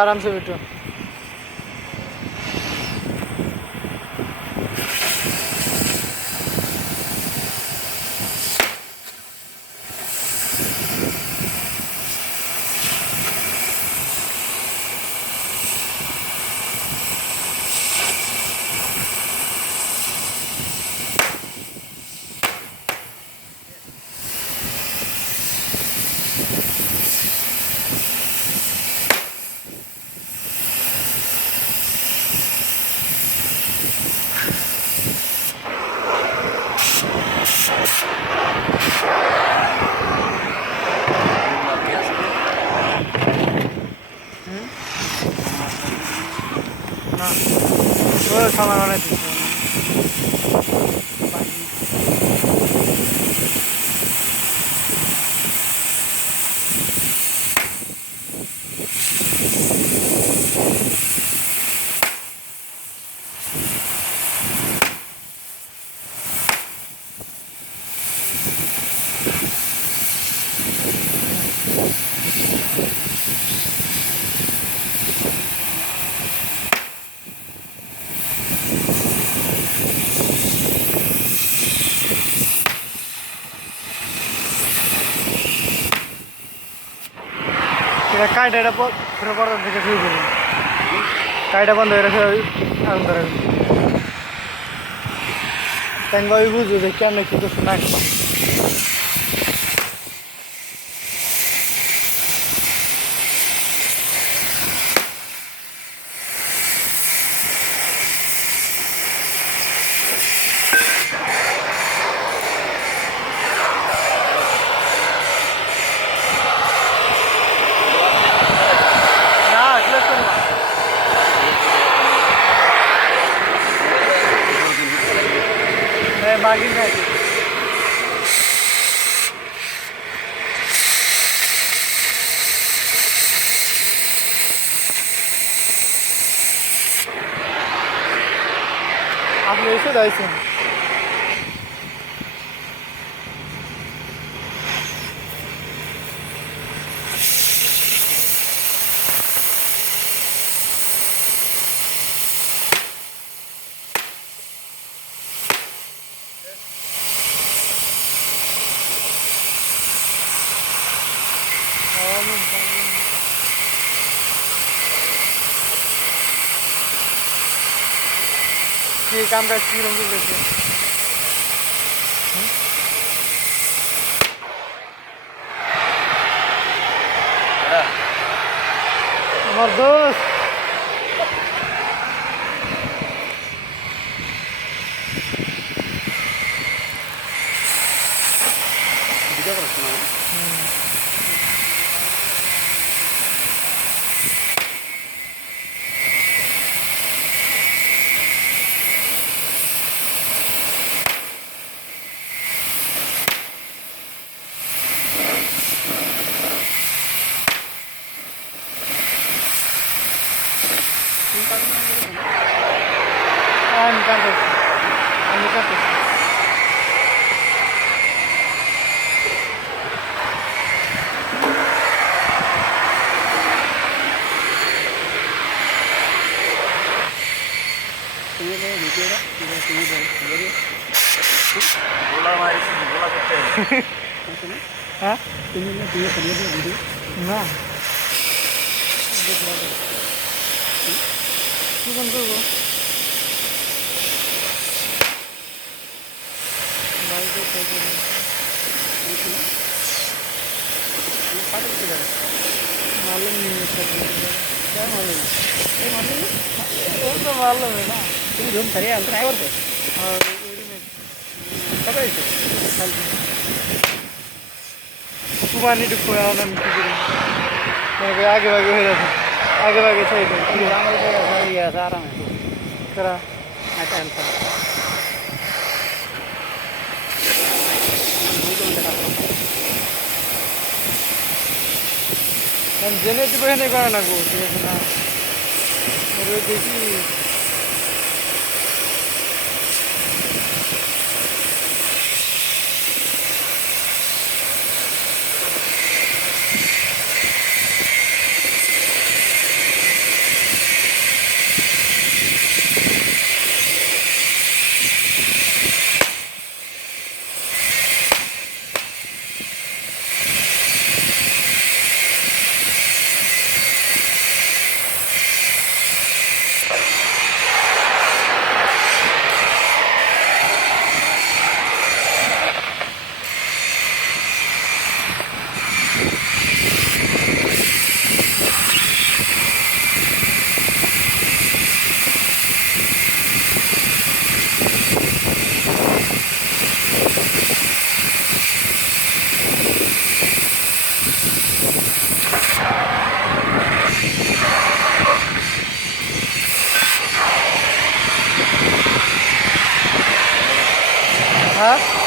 आराम से बैठो। सामान कायटा फिर कायटा बंद अंदर बुझू क्या नहीं तो सुना मागे नाही आपलं इथं जायचं ये काम का एक्सपीरियंस लेते हमारे दोस्त हाँ ना तू बंद कर मालूम नहीं है सर काय मालूम ते मालूम वो तो मालूम है ना तुम्ही घेऊन खरी अंतर आहे वरतं हाँ वेरी नाइस सकाळीचं कुमानी डिपो है ना मिट्टी गिरी मैं कोई आगे भागे हो जाता आगे भागे सही तुम्ही है रामाला ये असं आराम आहे करा आता अंतर हम जेने की बहने का ना को देखना मेरे देखी हाँ